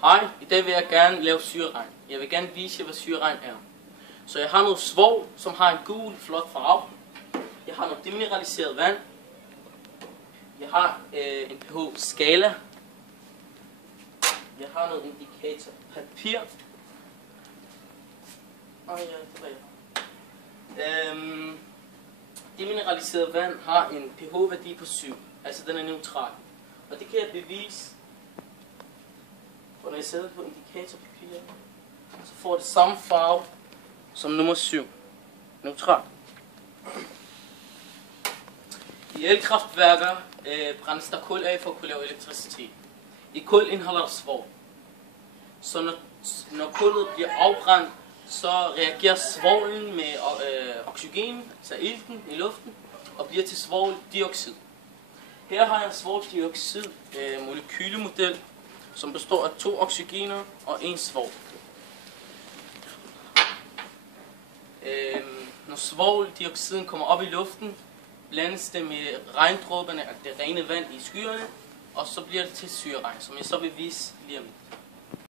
Hej, i dag vil jeg gerne lave syreregn. Jeg vil gerne vise jer, hvad syreregn er. Så jeg har noget svovl, som har en gul, flot farve. Jeg har noget demineraliseret vand. Jeg har en pH-skala. Jeg har noget indikator papir. Demineraliseret vand har en pH-værdi på 7. Altså den er neutral. Og det kan jeg bevise. Og når jeg sætter på indikatorpapiret, så får det samme farve som nummer 7. Neutral. I elkraftværker brændes der kul af for at kunne lave elektricitet. I kul indeholder der svovl. Så når kullet bliver afbrændt, så reagerer svovlen med oxygen, altså ilten i luften, og bliver til svovldioxid. Her har jeg en svovldioxid molekylemodel, som består af 2 oxygener og 1 svovl. Når svovldioxiden kommer op i luften, blandes det med regndråberne af det rene vand i skyerne, og så bliver det til syreregn, som jeg så vil vise lige om lidt.